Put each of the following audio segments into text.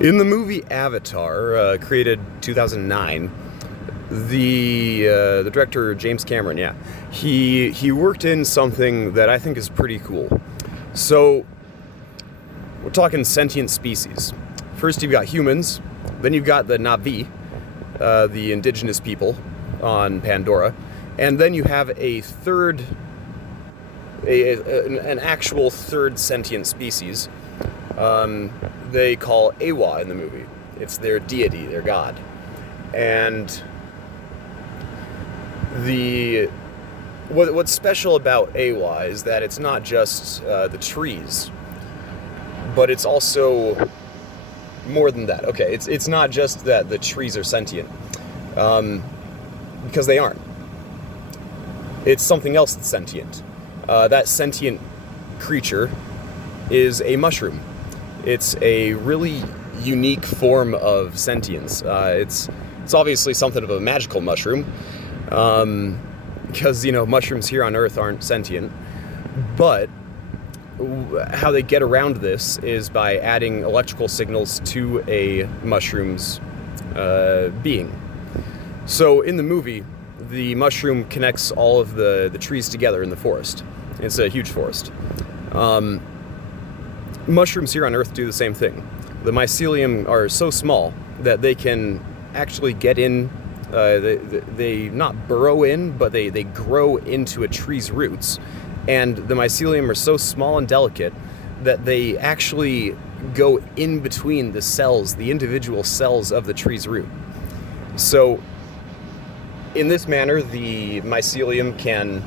In the movie Avatar, created 2009, the director James Cameron, yeah, he worked in something that I think is pretty cool. So we're talking sentient species. First, you've got humans, then you've got the Na'vi, the indigenous people on Pandora, and then you have a third, an actual third sentient species. They call Ewya in the movie. It's their deity, their god. And what's special about Ewya is that it's not just the trees, but it's also more than that. Okay, it's not just that the trees are sentient, because they aren't. It's something else that's sentient. That sentient creature is a mushroom. It's a really unique form of sentience. It's obviously something of a magical mushroom, because mushrooms here on Earth aren't sentient. But how they get around this is by adding electrical signals to a mushroom's being. So in the movie, the mushroom connects all of the trees together in the forest. It's a huge forest. Mushrooms here on Earth do the same thing. The mycelium are so small that they can actually get in, they not burrow in, but they grow into a tree's roots. And the mycelium are so small and delicate that they actually go in between the cells, the individual cells of the tree's root. So in this manner, the mycelium can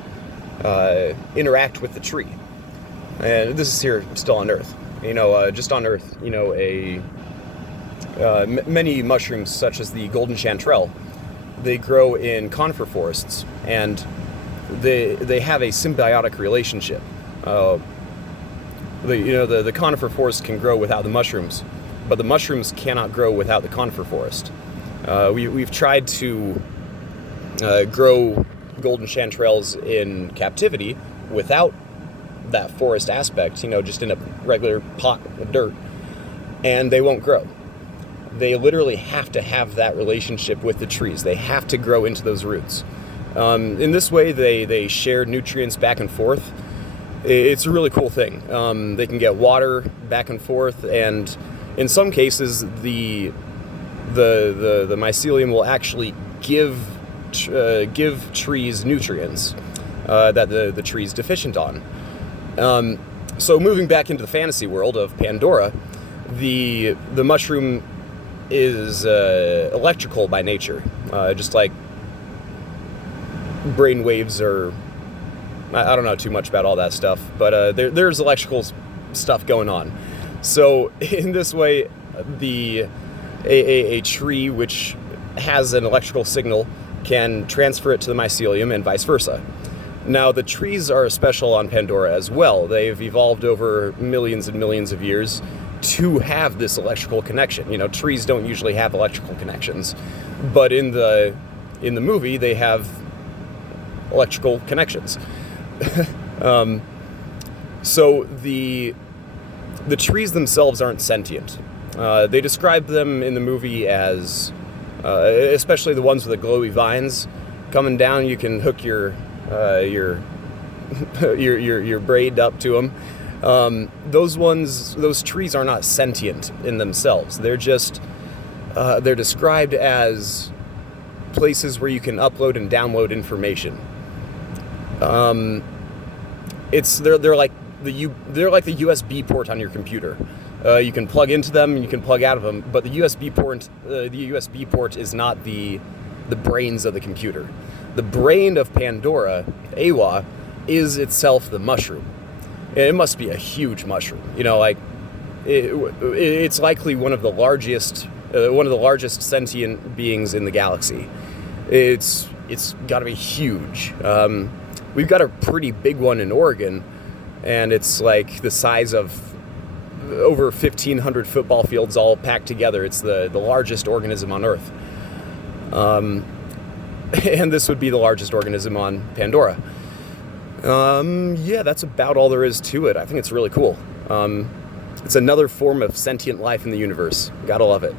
interact with the tree. And this is here still on Earth. Just on Earth, many mushrooms, such as the golden chanterelle, they grow in conifer forests, and they have a symbiotic relationship. The conifer forest can grow without the mushrooms, but the mushrooms cannot grow without the conifer forest. We've tried to grow golden chanterelles in captivity without that forest aspect, just in a regular pot of dirt, and they won't grow. They literally have to have that relationship with the trees. They have to grow into those roots. In this way, they share nutrients back and forth. It's a really cool thing. They can get water back and forth, and in some cases, the mycelium will actually give trees nutrients that the tree's deficient on. So moving back into the fantasy world of Pandora, the mushroom is electrical by nature, just like brain waves are. I don't know too much about all that stuff, but there's electrical stuff going on. So in this way, a tree which has an electrical signal can transfer it to the mycelium and vice versa. Now, the trees are special on Pandora as well. They've evolved over millions and millions of years to have this electrical connection. Trees don't usually have electrical connections, but in the movie, they have electrical connections. So the trees themselves aren't sentient. They describe them in the movie as, especially the ones with the glowy vines coming down. You can hook your braid up to them. Those trees are not sentient in themselves. They're just they're described as places where you can upload and download information. They're like the USB port on your computer. You can plug into them and you can plug out of them, but the USB port is not the brains of the computer. The brain of Pandora, Ewya, is itself the mushroom. It must be a huge mushroom. It's likely one of the largest sentient beings in the galaxy. It's got to be huge. We've got a pretty big one in Oregon, and it's like the size of over 1,500 football fields all packed together. It's the largest organism on Earth. And this would be the largest organism on Pandora. Yeah, that's about all there is to it. I think it's really cool. It's another form of sentient life in the universe. Gotta love it.